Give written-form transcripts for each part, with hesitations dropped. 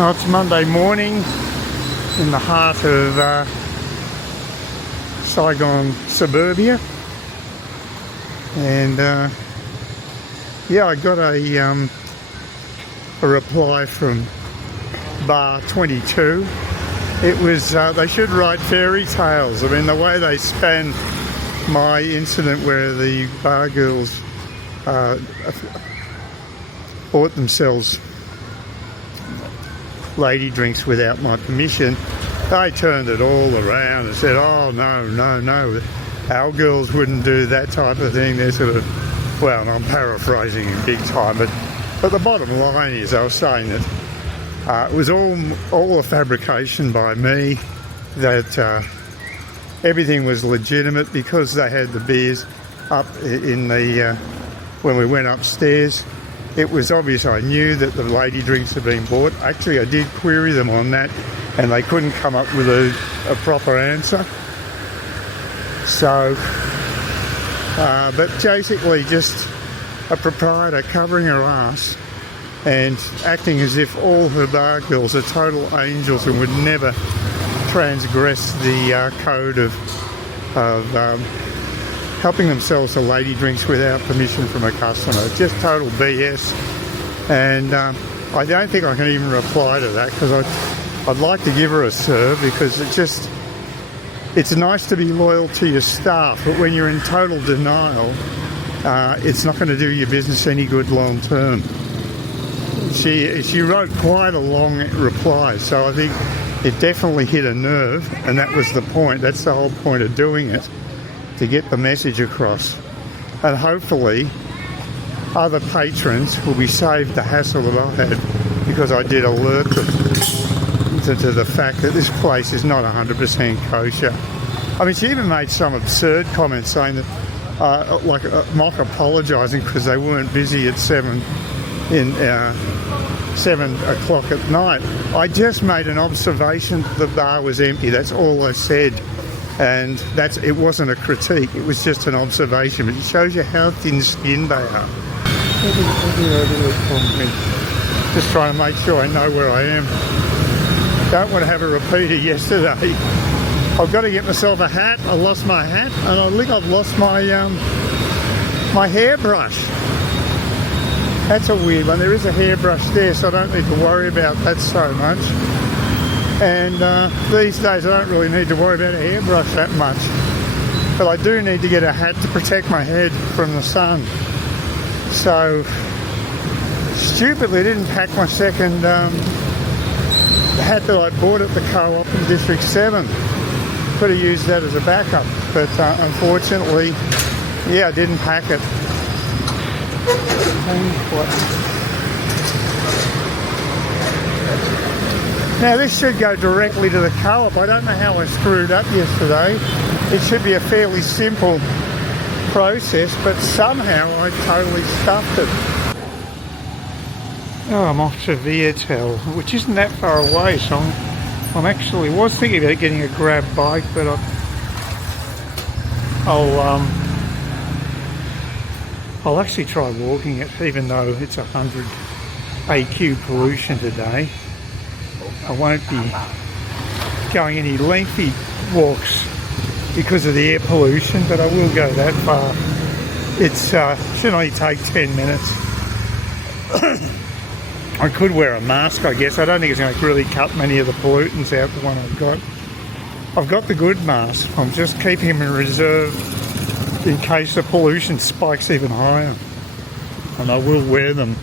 Oh, it's Monday morning in the heart of Saigon suburbia, and yeah, I got a reply from Bar 22. It was they should write fairy tales. I mean, the way they span my incident where the bar girls bought themselves lady drinks without my permission, they turned it all around and said, oh no, our girls wouldn't do that type of thing. They're sort of, well, and I'm paraphrasing in big time, but the bottom line is I was saying that it was all a fabrication by me, that everything was legitimate because they had the beers up in the when we went upstairs. It was obvious I knew that the lady drinks had been bought. Actually, I did query them on that, and they couldn't come up with a proper answer. So, but basically just a proprietor covering her ass and acting as if all her bar girls are total angels and would never transgress the code of helping themselves to lady drinks without permission from a customer. Just total BS. And I don't think I can even reply to that, because I'd like to give her a serve, because it's nice to be loyal to your staff, but when you're in total denial, it's not going to do your business any good long term. She wrote quite a long reply, so I think it definitely hit a nerve, and that was the point. That's the whole point of doing it, to get the message across. And hopefully other patrons will be saved the hassle that I had, because I did alert them to the fact that this place is not 100% kosher. I mean, she even made some absurd comments saying that, mock apologising because they weren't busy at 7 o'clock at night. I just made an observation that the bar was empty. That's all I said. And it wasn't a critique, it was just an observation, but it shows you how thin-skinned they are. Just trying to make sure I know where I am. Don't want to have a repeat of yesterday. I've got to get myself a hat. I lost my hat, and I think I've lost my my hairbrush. That's a weird one. There is a hairbrush there, so I don't need to worry about that so much. And these days I don't really need to worry about a hairbrush that much, but I do need to get a hat to protect my head from the sun. So stupidly I didn't pack my second hat that I bought at the co-op in District 7. Could have used that as a backup, but unfortunately, yeah, I didn't pack it. Now this should go directly to the co-op. I don't know how I screwed up yesterday. It should be a fairly simple process, but somehow I totally stuffed it. Oh, I'm off to Viettel, which isn't that far away, so I'm actually was thinking about getting a grab bike, but I'll actually try walking it, even though it's 100 AQ pollution today. I won't be going any lengthy walks because of the air pollution, but I will go that far. It's should only take 10 minutes. I could wear a mask, I guess. I don't think it's going to really cut many of the pollutants out, the one I've got. I've got the good mask. I'm just keeping them in reserve in case the pollution spikes even higher. And I will wear them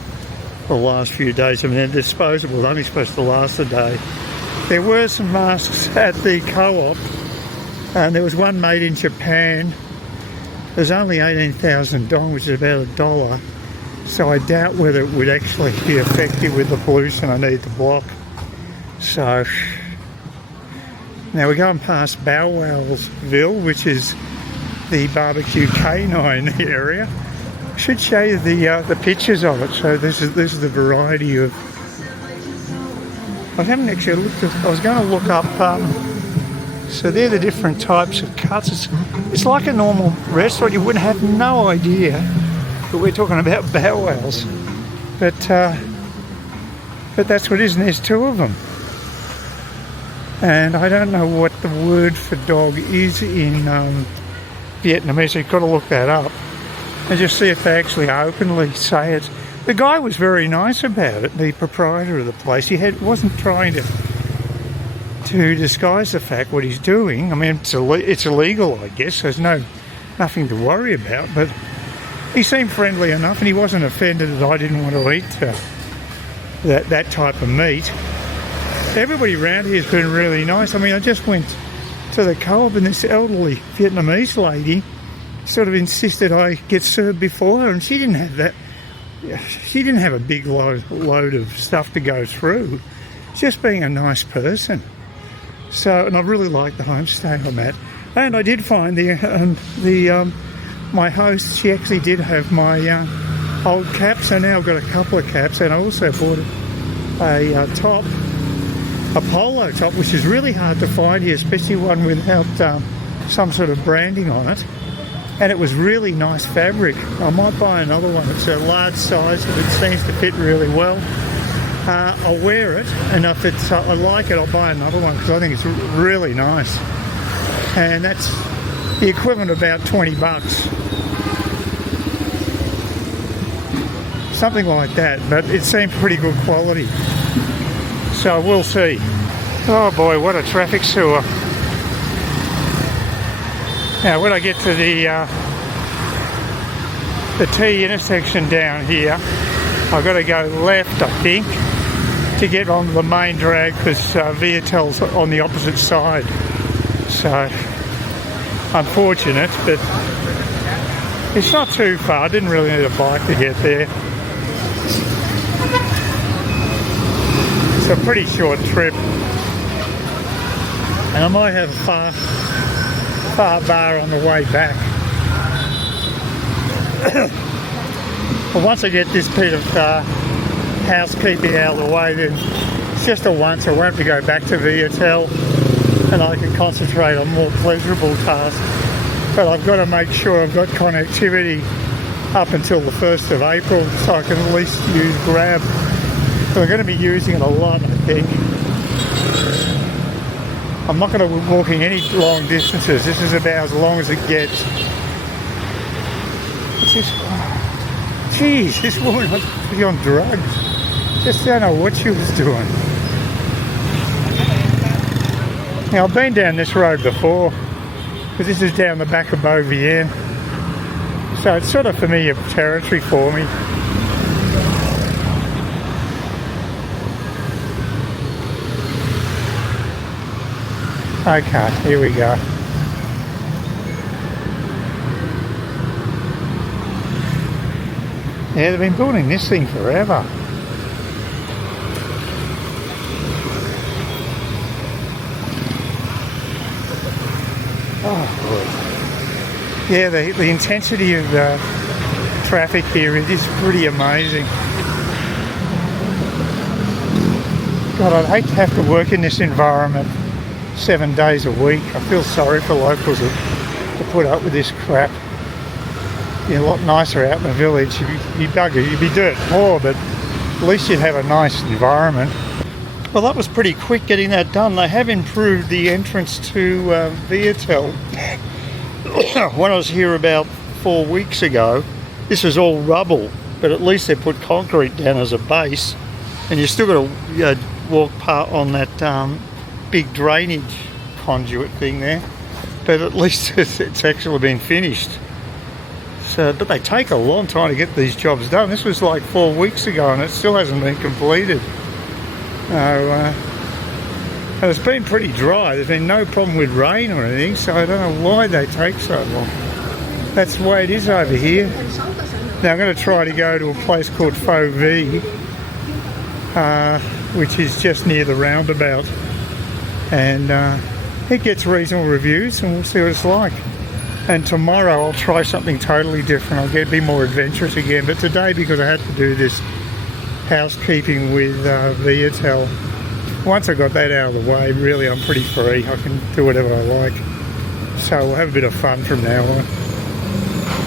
the last few days. I mean, they're disposable, they're only supposed to last a day. There were some masks at the co-op, and there was one made in Japan. There's only 18,000 dong, which is about $1, so I doubt whether it would actually be effective with the pollution I need to block. So now we're going past Bow Wowsville, which is the barbecue canine area. I should show you the pictures of it. So this is the variety of. I haven't actually looked at. I was going to look up. So they're the different types of cuts. It's like a normal restaurant. You wouldn't have no idea, but we're talking about bow wows. But But that's what it is, and there's two of them. And I don't know what the word for dog is in Vietnamese, so you've got to look that up and just see if they actually openly say it. The guy was very nice about it, the proprietor of the place. He wasn't trying to disguise the fact what he's doing. I mean, it's illegal, I guess. There's nothing to worry about, but he seemed friendly enough, and he wasn't offended that I didn't want to eat that type of meat. Everybody around here has been really nice. I mean, I just went to the co-op, and this elderly Vietnamese lady sort of insisted I get served before her, and she didn't have that. She didn't have a big load of stuff to go through. Just being a nice person. So, and I really like the homestay I'm at. And I did find my host, she actually did have my old cap, so now I've got a couple of caps, and I also bought a polo top, which is really hard to find here, especially one without some sort of branding on it. And it was really nice fabric. I might buy another one. It's a large size, but it seems to fit really well. I'll wear it, and if I like it, I'll buy another one because I think it's really nice. And that's the equivalent of about 20 bucks. Something like that, but it seemed pretty good quality. So we'll see. Oh boy, what a traffic sewer. Now when I get to the T intersection down here, I've got to go left, I think, to get onto the main drag because Viatel's on the opposite side. So, unfortunate, but it's not too far. I didn't really need a bike to get there. It's a pretty short trip. And I might have a far bar on the way back. But once I get this bit of housekeeping out of the way, then it's just a once. I won't have to go back to Viatel, and I can concentrate on more pleasurable tasks. But I've got to make sure I've got connectivity up until the 1st of April, so I can at least use Grab. So I'm going to be using it a lot, I think. I'm not going to be walking any long distances. This is about as long as it gets. What's this? Jeez, this woman must be on drugs. Just don't know what she was doing. Now, I've been down this road before, because this is down the back of Beauvien. So it's sort of familiar territory for me. Okay, here we go. Yeah, they've been building this thing forever. Oh, boy. Yeah, the intensity of the traffic here is pretty amazing. God, I'd hate to have to work in this environment 7 days a week. I feel sorry for locals to put up with this crap. You're a lot nicer out in the village. You'd be buggered, you'd be dirt poor, but at least you'd have a nice environment. Well, that was pretty quick getting that done. They have improved the entrance to Viatel. When I was here about 4 weeks ago, this was all rubble, but at least they put concrete down as a base, and you still got to walk on that big drainage conduit thing there, but at least it's actually been finished. So, but they take a long time to get these jobs done. This was like 4 weeks ago and it still hasn't been completed. And it's been pretty dry. There's been no problem with rain or anything, so I don't know why they take so long. That's the way it is over here. Now I'm going to try to go to a place called Pho V, which is just near the roundabout. And it gets reasonable reviews, and we'll see what it's like. And tomorrow I'll try something totally different. I'll be more adventurous again. But today, because I had to do this housekeeping with Viatel, once I got that out of the way, really I'm pretty free. I can do whatever I like. So we'll have a bit of fun from now on.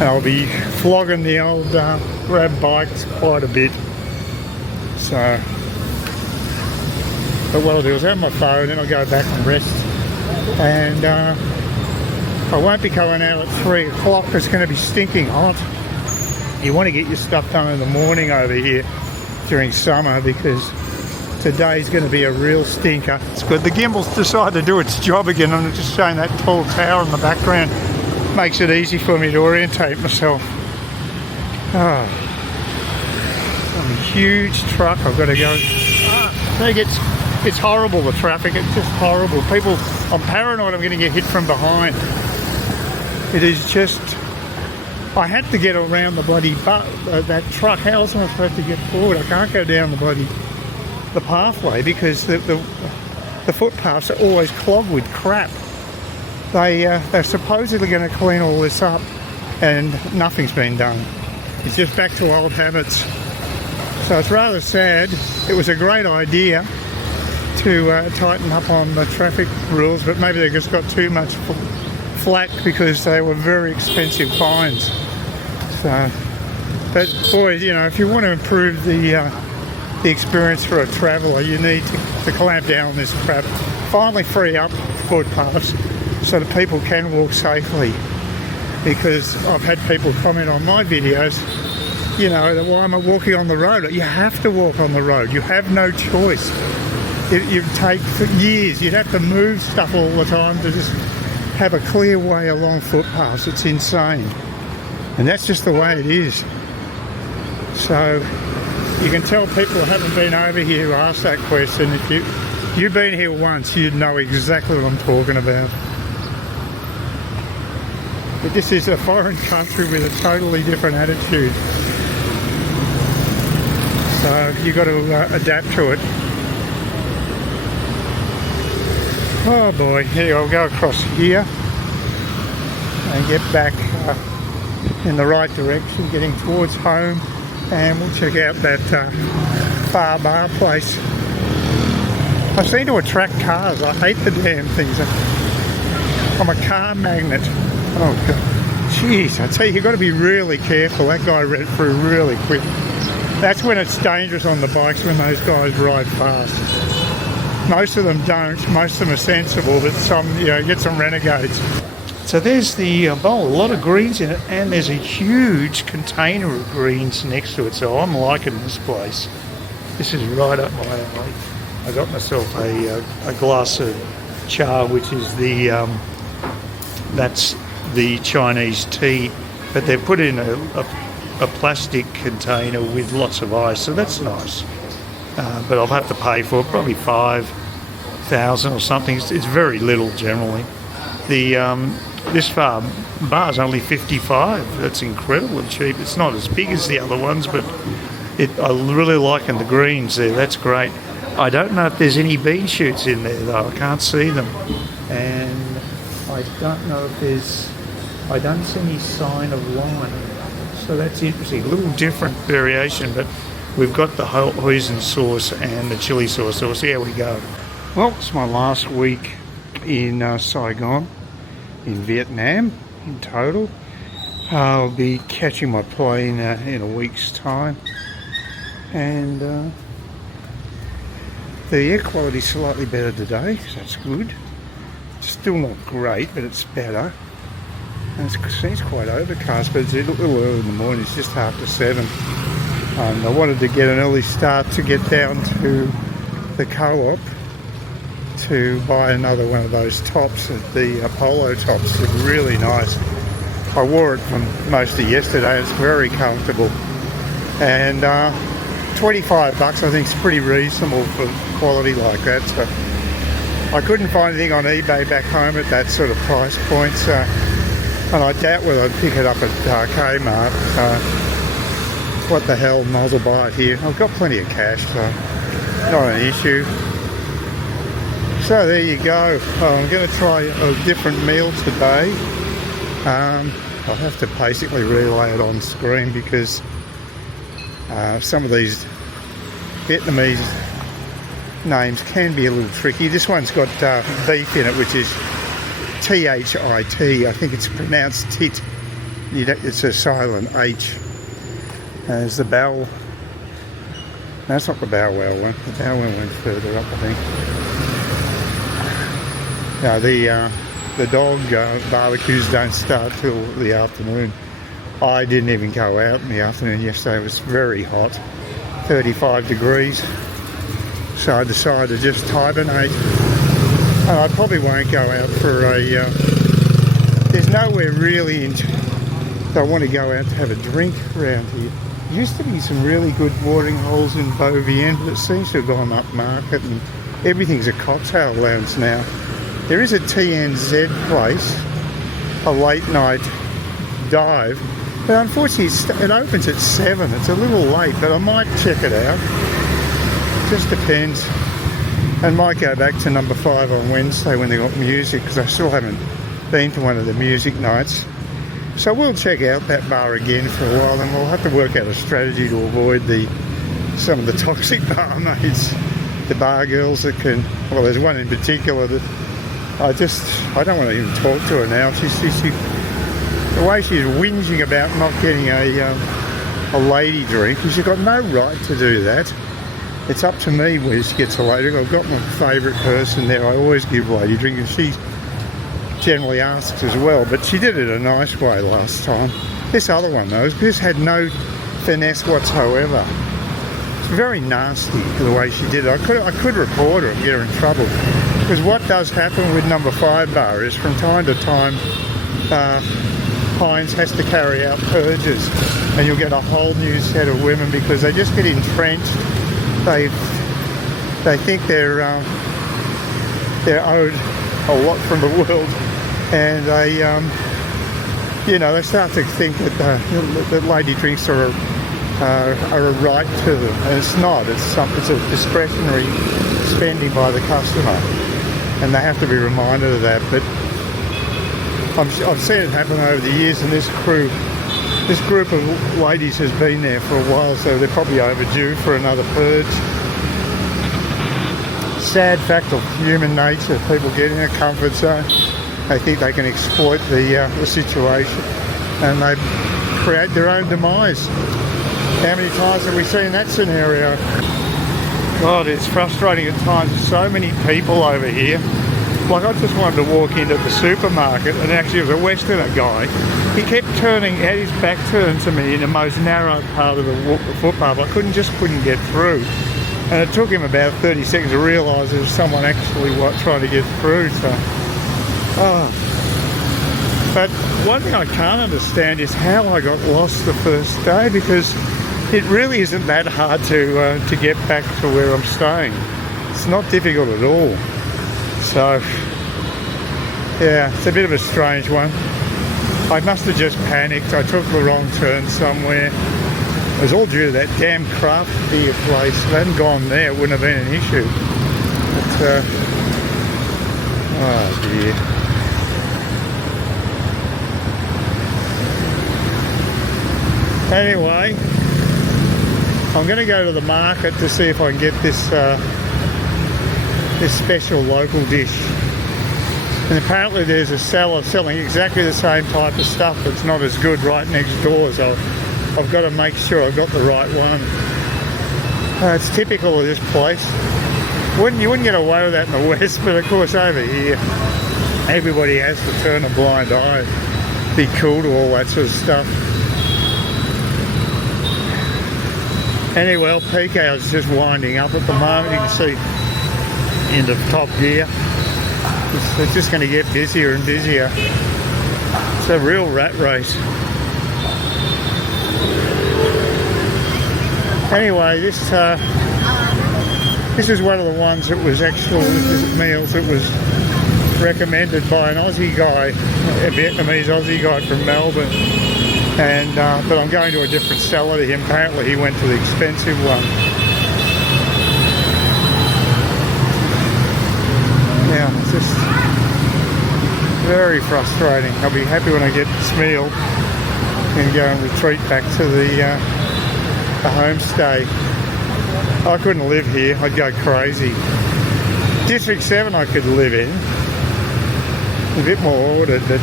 And I'll be flogging the old Grab bikes quite a bit. So But what I'll do is have my phone and I'll go back and rest. And I won't be going out at 3 o'clock. It's going to be stinking hot. You want to get your stuff done in the morning over here during summer, because today's going to be a real stinker. It's good. The gimbal's decided to do its job again. I'm just showing that tall tower in the background. Makes it easy for me to orientate myself. Oh, some huge truck. I've got to go. It's horrible, the traffic. It's just horrible. People, I'm paranoid I'm going to get hit from behind. It is just, I had to get around the bloody that truck. How else am I supposed to get forward? I can't go down the pathway, because the footpaths are always clogged with crap. They're supposedly going to clean all this up, and nothing's been done. It's just back to old habits. So it's rather sad. It was a great idea to tighten up on the traffic rules, but maybe they just got too much flack because they were very expensive fines. So, but boys, you know, if you want to improve the experience for a traveller, you need to clamp down on this crap. Finally free up footpaths so that people can walk safely. Because I've had people comment on my videos, you know, why am I walking on the road? You have to walk on the road. You have no choice. It take years. You'd have to move stuff all the time to just have a clear way along footpaths. It's insane. And that's just the way it is. So you can tell people who haven't been over here who ask that question. If you've been here once, you'd know exactly what I'm talking about. But this is a foreign country with a totally different attitude. So you've got to adapt to it. Oh boy, here I'll go across here and get back in the right direction, getting towards home, and we'll check out that far bar place. I seem to attract cars. I hate the damn things. I'm a car magnet. Oh God, jeez, I tell you, you've got to be really careful. That guy ran through really quick. That's when it's dangerous on the bikes, when those guys ride fast. Most of them don't. Most of them are sensible, but some, you know, get some renegades. So there's the bowl, a lot of greens in it, and there's a huge container of greens next to it. So I'm liking this place. This is right up my alley. I got myself a glass of cha, which is that's the Chinese tea, but they've put in a plastic container with lots of ice, so that's nice. But I'll have to pay for it, probably 5,000 or something. It's very little generally. This bar is only 55. That's incredibly cheap. It's not as big as the other ones, but I'm really liking the greens there. That's great. I don't know if there's any bean shoots in there though. I can't see them, and I don't know if I don't see any sign of lime. So that's interesting. A little different variation, but we've got the hoisin sauce and the chili sauce. So we'll see how we go. Well, it's my last week in Saigon, in Vietnam, in total. I'll be catching my plane in a week's time. And the air quality is slightly better today, so that's good. Still not great, but it's better. And it seems quite overcast, but it's a little early in the morning. It's just after 7. I wanted to get an early start to get down to the co-op to buy another one of those tops, the polo tops. They're really nice. I wore it for most of yesterday. It's very comfortable. And $25 I think is pretty reasonable for quality like that. So I couldn't find anything on eBay back home at that sort of price point. So, and I doubt whether I'd pick it up at Kmart. What the hell, might as well buy it here. I've got plenty of cash, so not an issue. So there you go. I'm going to try a different meal today. I'll have to basically relay it on screen because some of these Vietnamese names can be a little tricky. This one's got beef in it, which is T-H-I-T. I think it's pronounced tit. It's a silent H. There's the bell. That's not the Bowwell one. The Bowwell went further up, I think. No, the dog barbecues don't start till the afternoon. I didn't even go out in the afternoon yesterday. It was very hot, 35 degrees. So I decided to just hibernate. And I probably won't go out for a... there's nowhere really I want to go out to have a drink around here. There used to be some really good watering holes in Beauvien, but it seems to have gone up market and everything's a cocktail lounge now. There is a TNZ place, a late night dive, but unfortunately it opens at 7. It's a little late, but I might check it out. Just depends. And might go back to number 5 on Wednesday when they got music, because I still haven't been to one of the music nights. So we'll check out that bar again for a while, and we'll have to work out a strategy to avoid some of the toxic barmaids, the bar girls that can... Well, there's one in particular that I don't want to even talk to her now. The way she's whinging about not getting a lady drink, she's got no right to do that. It's up to me when she gets a lady drink. I've got my favourite person there. I always give lady drink, and she generally asks as well, but she did it a nice way last time. This other one though, this had no finesse whatsoever. It's very nasty the way she did it. I could report her and get her in trouble, because what does happen with number 5 bar is from time to time Hines has to carry out purges, and you'll get a whole new set of women because they just get entrenched. They think they're owed a lot from the world, and they they start to think that lady drinks are a right to them, and it's not. It's a discretionary spending by the customer, and they have to be reminded of that. But I've seen it happen over the years, and this group of ladies has been there for a while, so they're probably overdue for another purge. Sad fact of human nature, people get in a comfort zone. They think they can exploit the situation, and they create their own demise. How many times have we seen that scenario? God, it's frustrating at times. There's so many people over here. Like, I just wanted to walk into the supermarket, and actually it was a Westerner guy. He kept had his back turned to me in the most narrow part of the footpath. I couldn't get through. And it took him about 30 seconds to realise there was someone actually trying to get through. So, But one thing I can't understand is how I got lost the first day, because it really isn't that hard to get back to where I'm staying. It's not difficult at all. So, yeah, it's a bit of a strange one. I must have just panicked. I took the wrong turn somewhere. It was all due to that damn craft beer place. If I hadn't gone there, it wouldn't have been an issue. But, oh dear. Anyway, I'm going to go to the market to see if I can get this special local dish. And apparently there's a seller selling exactly the same type of stuff that's not as good right next door, so I've got to make sure I've got the right one. It's typical of this place. You wouldn't get away with that in the West, but of course over here everybody has to turn a blind eye, be cool to all that sort of stuff. Anyway, PK is just winding up at the moment. You can see into top gear. It's just going to get busier and busier. It's a real rat race. Anyway, this is one of the ones that was meals that was recommended by an Aussie guy, a Vietnamese Aussie guy from Melbourne. And but I'm going to a different seller to him. Apparently he went to the expensive one. Yeah, it's just very frustrating. I'll be happy when I get this meal and go and retreat back to the homestay. I couldn't live here. I'd go crazy. District 7 I could live in. A bit more ordered, but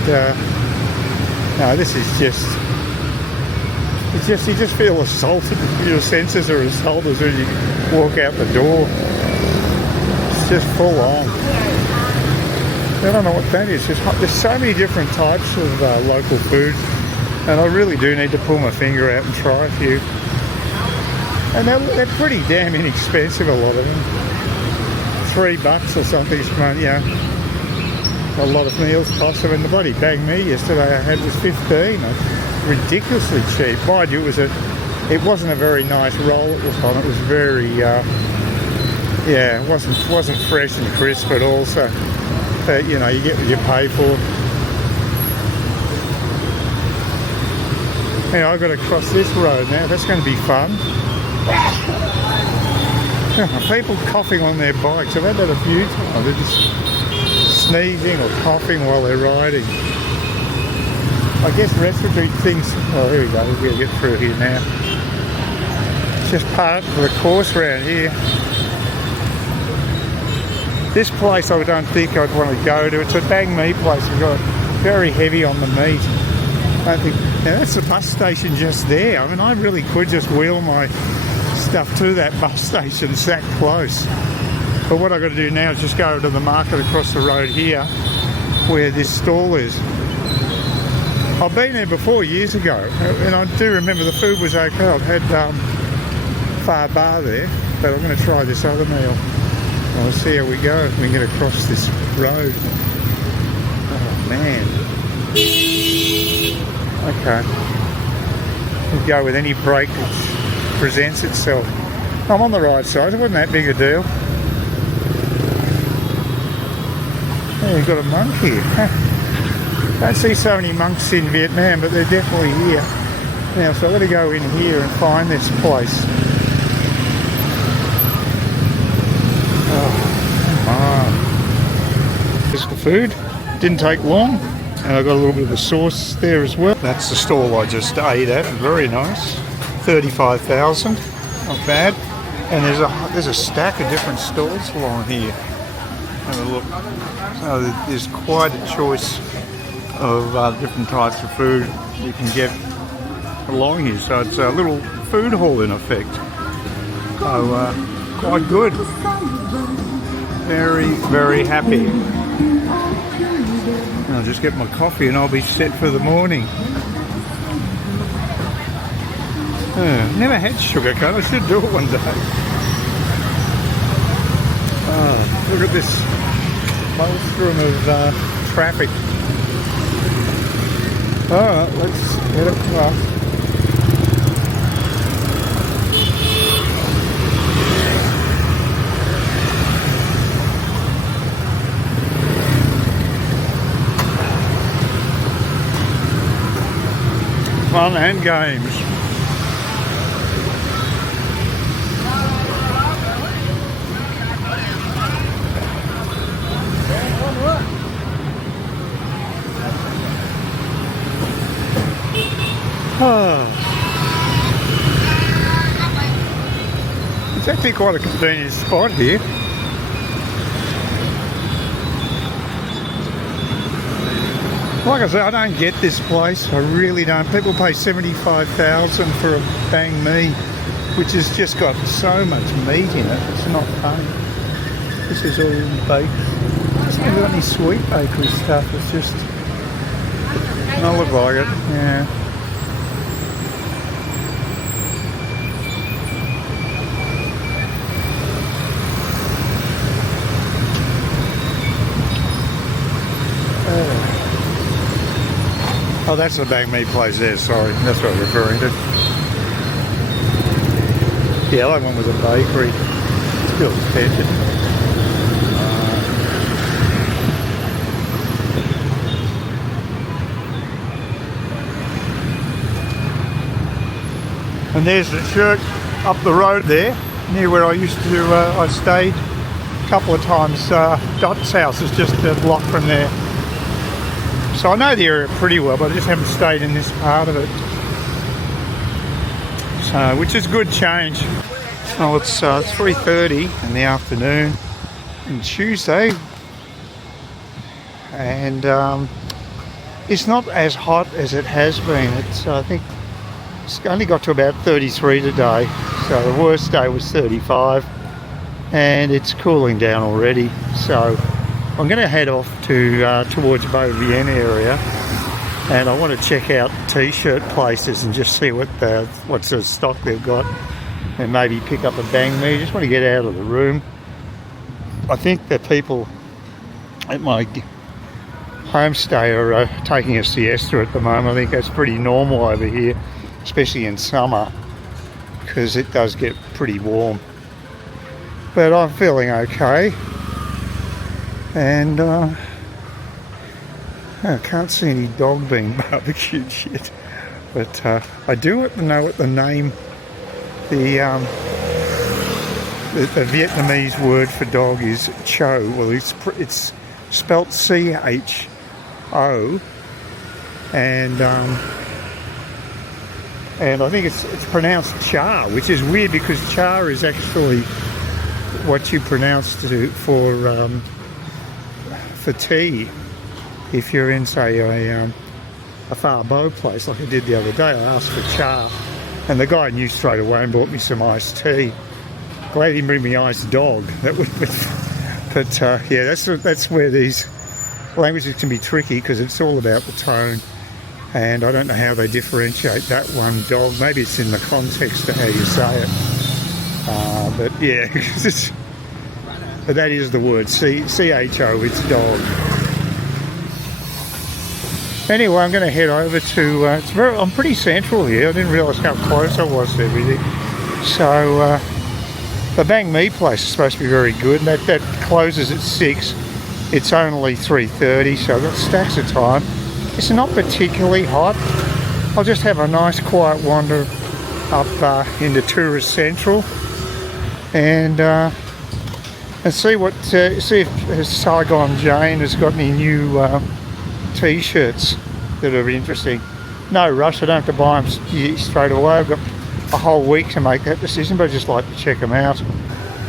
no, this is just It's just, you just feel assaulted. Your senses are assaulted as soon as you walk out the door. It's just full on. I don't know what that is. There's so many different types of local food, and I really do need to pull my finger out and try a few. And they're pretty damn inexpensive, a lot of them. $3 or something, you know. A lot of meals cost. I mean, the bloody bag me yesterday I had was 15. Ridiculously cheap. Mind you, it wasn't a very nice roll it was on. It was very, yeah, it wasn't fresh and crisp at all. So, you know, you get what you pay for. Now I've got to cross this road now. That's going to be fun. People coughing on their bikes. I've had that a few times. They're just sneezing or coughing while they're riding. I guess respiratory things. Oh, here we go. We're going to get through here now. It's just part of the course around here. This place I don't think I'd want to go to. It's a bang meat place. We've got very heavy on the meat. I think now that's the bus station just there. I mean, I really could just wheel my stuff to that bus station. It's that close. But what I've got to do now is just go to the market across the road here, where this stall is. I've been there before years ago, and I do remember the food was okay. I've had far bar there, but I'm going to try this other meal. We'll see how we go if we can get across this road. Oh man. Okay. We'll go with any break which presents itself. I'm on the right side, it wasn't that big a deal. Oh, we've got a monk here. Don't see so many monks in Vietnam, but they're definitely here. Now, so I'm going to go in here and find this place. Here's the food. Didn't take long, and I got a little bit of the sauce there as well. That's the stall I just ate at. Very nice. 35,000. Not bad. And there's a stack of different stalls along here. Have a look. So there's quite a choice of different types of food you can get along here. So it's a little food hall in effect. So quite good. Very, very happy. I'll just get my coffee and I'll be set for the morning. Never had sugar cane. I should do it one day. Look at this maelstrom of traffic. Alright, let's head across. Fun and games. It's actually quite a convenient spot here. Like I said, I don't get this place. I really don't. People pay $75,000 for a bang me, which has just got so much meat in it. It's not funny. This is all baked. It's not got any sweet bakery stuff. It's just doesn't look like it. Yeah. Oh, that's the bang meat place there, sorry. That's what I'm referring to. The other one was a bakery. Still expensive. And there's the church up the road there, near where I used to, I stayed a couple of times. Dot's house is just a block from there. So I know the area pretty well, but I just haven't stayed in this part of it. So, which is good change. So it's 3:30 in the afternoon on Tuesday, and it's not as hot as it has been. It's I think It's only got to about 33 today, so the worst day was 35, and it's cooling down already. So I'm going to head off to towards Beauvien area, and I want to check out t-shirt places and just see what sort of stock they've got, and maybe pick up a bang me. Just want to get out of the room. I think the people at my homestay are taking a siesta at the moment. I think that's pretty normal over here, especially in summer, because it does get pretty warm. But I'm feeling okay, and I can't see any dog being barbecued yet. But I do know what the name, the Vietnamese word for dog is cho. Well, it's spelt C-H-O, and I think it's pronounced char, which is weird because char is actually what you pronounce for tea. If you're in, say, a far bow place like I did the other day, I asked for char, and the guy knew straight away and bought me some iced tea. Glad he didn't bring me iced dog. That would be, but yeah, that's where these languages can be tricky, because it's all about the tone. And I don't know how they differentiate that one dog. Maybe it's in the context of how you say it. But yeah, but that is the word, C-H-O, it's dog. Anyway, I'm going to head over to, I'm pretty central here. I didn't realise how close I was to everything. So the banh mi place is supposed to be very good, and that closes at 6. It's only 3:30, so I've got stacks of time. It's not particularly hot. I'll just have a nice quiet wander up into Tourist Central, and see if Saigon Jane has got any new t-shirts that are interesting. No rush, I don't have to buy them straight away. I've got a whole week to make that decision, but I just like to check them out.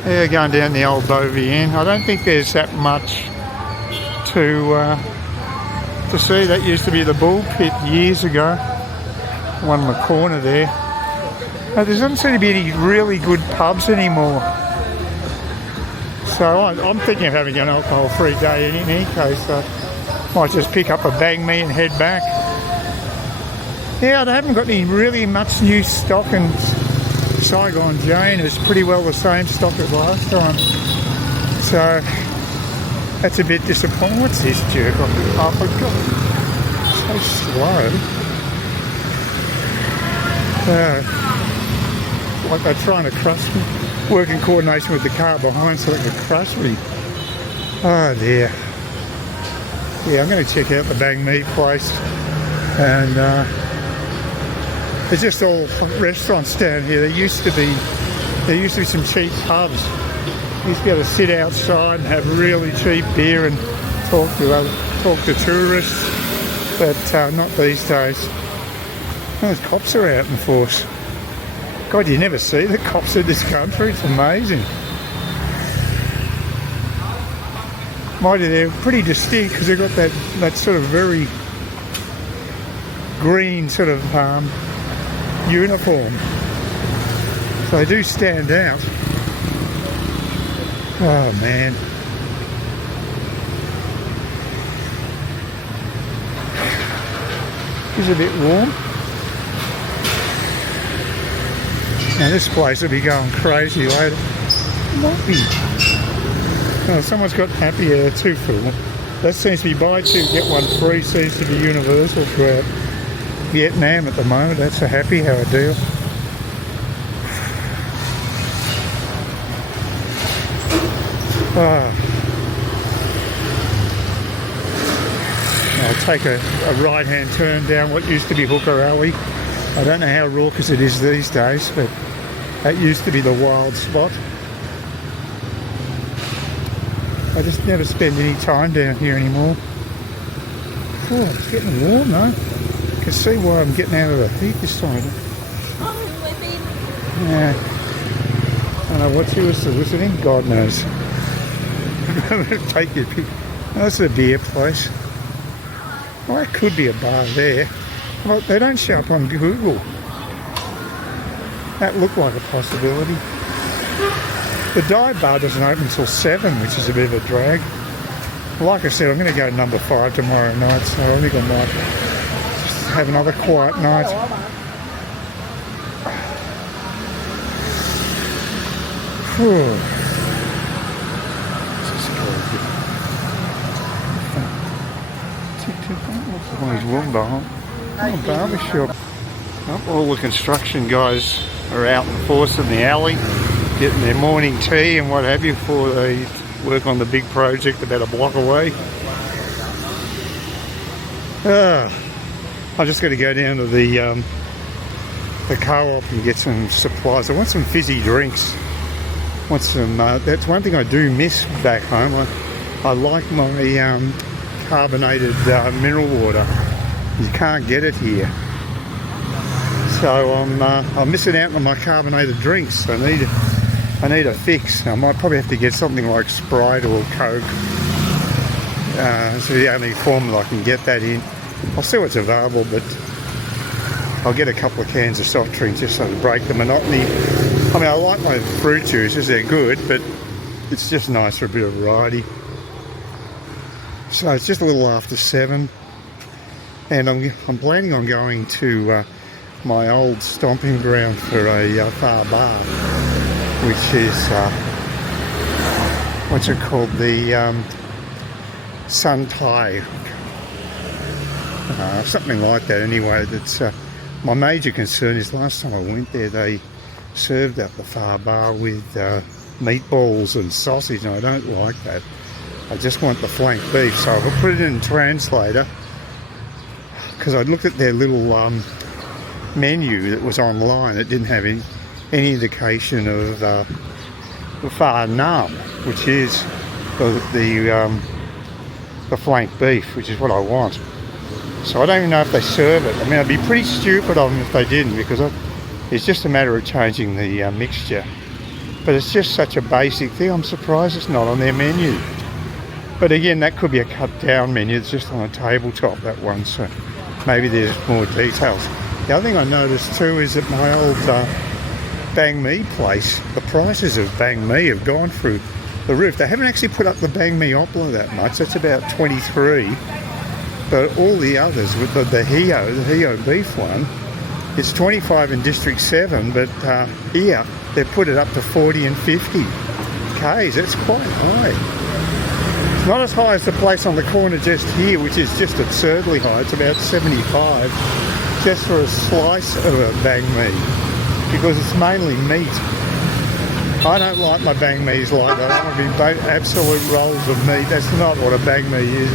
Yeah, going down the old Beauvien. I don't think there's that much to see. That used to be the bull pit years ago, one in the corner there. There doesn't seem to be any really good pubs anymore. So I'm thinking of having an alcohol-free day in any case. Might just pick up a bang me and head back. Yeah, they haven't got any really much new stock, and Saigon Jane is pretty well the same stock as last time. So that's a bit disappointing. What's this jerk? Oh my God, so slow. Like they're trying to crush me. Work in coordination with the car behind so they can crush me. Oh dear. Yeah, I'm going to check out the banh mi place, and there's just all restaurants down here. There used to be some cheap pubs. You used to be able to sit outside and have really cheap beer and talk to tourists, but not these days. Oh, the cops are out in force. God, you never see the cops in this country. It's amazing. Mind you, they're pretty distinct because they've got that sort of very green sort of uniform. So they do stand out. Oh man. It's a bit warm. Now this place will be going crazy later. Might be. Oh, someone's got Happy Hour 2 for them. That seems to be buy 2 get 1 free, seems to be universal throughout Vietnam at the moment. That's a Happy Hour deal. I'll take a right-hand turn down what used to be Hooker Alley. I don't know how raucous it is these days, but that used to be the wild spot. I just never spend any time down here anymore. Oh, it's getting warm though. I can see why I'm getting out of the heat this time. Yeah. I don't know what she was soliciting. God knows. Take your pick. Oh, that's a beer place. Well, that could be a bar there. Well, they don't show up on Google. That looked like a possibility. The dive bar doesn't open till 7, which is a bit of a drag. Like I said, I'm going to go to number 5 tomorrow night, so I think I might just have another quiet night. Whew. Barbershop. All the construction guys are out in force in the alley, getting their morning tea and what have you before they work on the big project about a block away. I'm just going to go down to the co-op and get some supplies. I want some fizzy drinks. Want some? That's one thing I do miss back home. I like my carbonated mineral water. You can't get it here, so I'm missing out on my carbonated drinks. I need a fix. I might probably have to get something like Sprite or Coke. It's the only form that I can get that in. I'll see what's available, but I'll get a couple of cans of soft drinks just so to break the monotony. I mean, I like my fruit juices, they're good, but it's just nice for a bit of variety. So it's just a little after 7, and I'm planning on going to my old stomping ground for a far bar, which is what's it called, the Sun Thai, something like that. Anyway, that's my major concern is last time I went there they served up the far bar with meatballs and sausage, and I don't like that. I just want the flank beef, so I'll put it in translator, because I looked at their little menu that was online. It didn't have any indication of the far nam, which is the flank beef, which is what I want. So I don't even know if they serve it. I mean, it'd be pretty stupid of them if they didn't, because it's just a matter of changing the mixture. But it's just such a basic thing. I'm surprised it's not on their menu. But again, that could be a cut down menu. It's just on a tabletop, that one, so maybe there's more details. The other thing I noticed too is that my old bang mi place, the prices of bang mi have gone through the roof. They haven't actually put up the bang mi opera that much. That's about 23. But all the others, with the Heo beef one, it's 25 in District 7, but here they've put it up to 40 and 50 Ks. That's quite high. It's not as high as the place on the corner just here, which is just absurdly high. It's about 75 just for a slice of a bang mi, because it's mainly meat. I don't like my bang mi's like that. I want to be absolute rolls of meat. That's not what a bang mi is,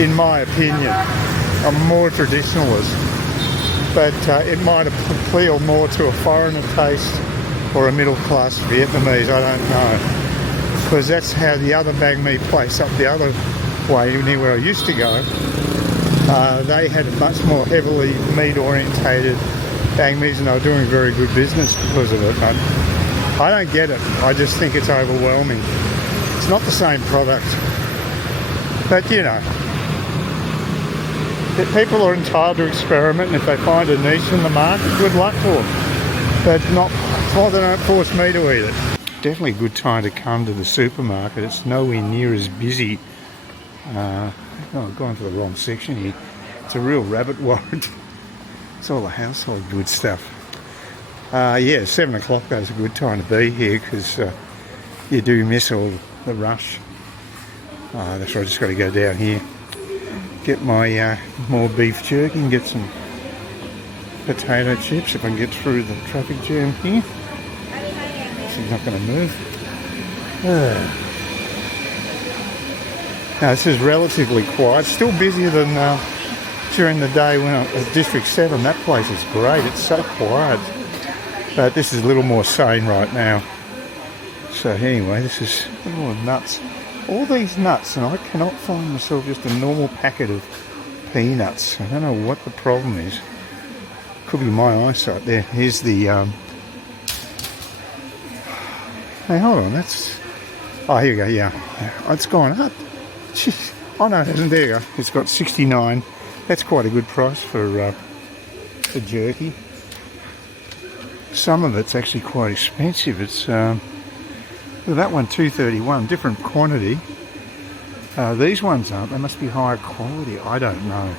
in my opinion. I'm more traditionalist, but it might appeal more to a foreigner taste or a middle class Vietnamese. I don't know. Because that's how the other bang mi place up the other way, near where I used to go, they had a much more heavily meat orientated bang mi's, and they were doing very good business because of it. But I don't get it. I just think it's overwhelming. It's not the same product. But you know, people are entitled to experiment, and if they find a niche in the market, good luck to them. But not, well, they don't force me to eat it. Definitely a good time to come to the supermarket. It's nowhere near as busy. I've gone to the wrong section here. It's a real rabbit warren. It's all the household good stuff. Yeah, 7 o'clock though is a good time to be here, because you do miss all the rush. That's why I just got to go down here, get my more beef jerky and get some potato chips if I can get through the traffic jam here. She's not going to move. Now this is relatively quiet, still busier than during the day when I was District 7. That place is great, it's so quiet. But this is a little more sane right now. So anyway, this is all nuts. All these nuts, and I cannot find myself just a normal packet of peanuts. I don't know what the problem is. Could be my eyesight there. Here's the hey, hold on, that's... Oh, here we go, yeah. It's gone up. Jeez. Oh, no, it hasn't. There you go. It's got 69. That's quite a good price for jerky. some of it's actually quite expensive. It's well, that one $2.31, different quantity. These ones aren't. They must be higher quality. I don't know.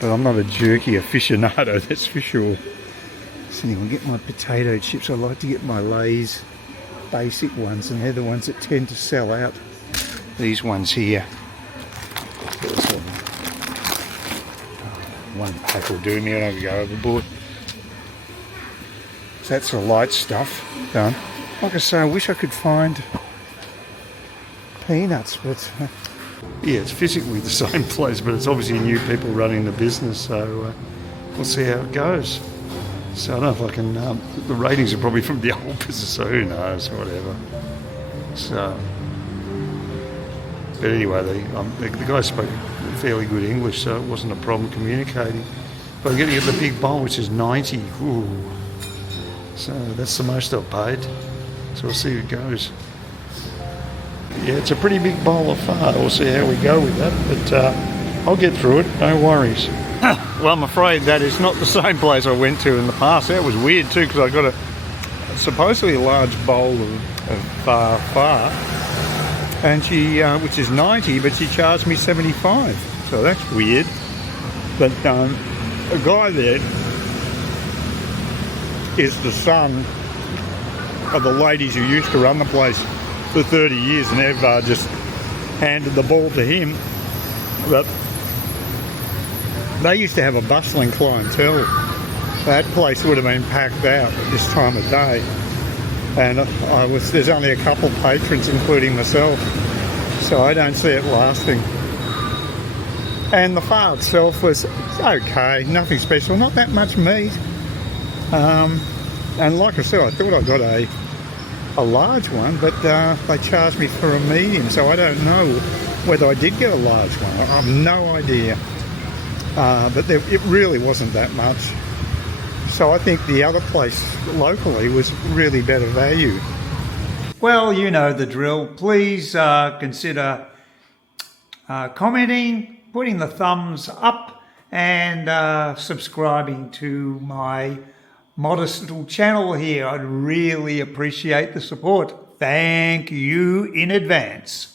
But I'm not a jerky aficionado, that's for sure. So anyway, I'll get my potato chips. I like to get my Lay's basic ones, and they're the ones that tend to sell out. These ones here. One pack will do me, I don't go overboard. So that's the light stuff done. Like I say, I wish I could find peanuts, but yeah, it's physically the same place, but it's obviously new people running the business, so we'll see how it goes. So I don't know if I can, the ratings are probably from the old business, so who knows, whatever. So, but anyway, the guy spoke fairly good English, so it wasn't a problem communicating. But I'm getting at the big bowl, which is 90. Ooh. So that's the most I've paid. So we'll see how it goes. Yeah, it's a pretty big bowl of pho. We'll see how we go with that, but I'll get through it, no worries. Well, I'm afraid that is not the same place I went to in the past. That was weird too, because I got a supposedly large bowl of pho, and she, which is 90, but she charged me 75. So that's weird. But a guy there is the son of the ladies who used to run the place for 30 years, and they've just handed the ball to him. But they used to have a bustling clientele. That place would have been packed out at this time of day. And there's only a couple of patrons, including myself, so I don't see it lasting. And the pho itself was okay, nothing special, not that much meat. And like I said, I thought I got a large one, but they charged me for a medium, so I don't know whether I did get a large one. I have no idea. But it really wasn't that much. So I think the other place locally was really better value. Well, you know the drill. Please consider commenting, putting the thumbs up, and subscribing to my modest little channel here. I'd really appreciate the support. Thank you in advance.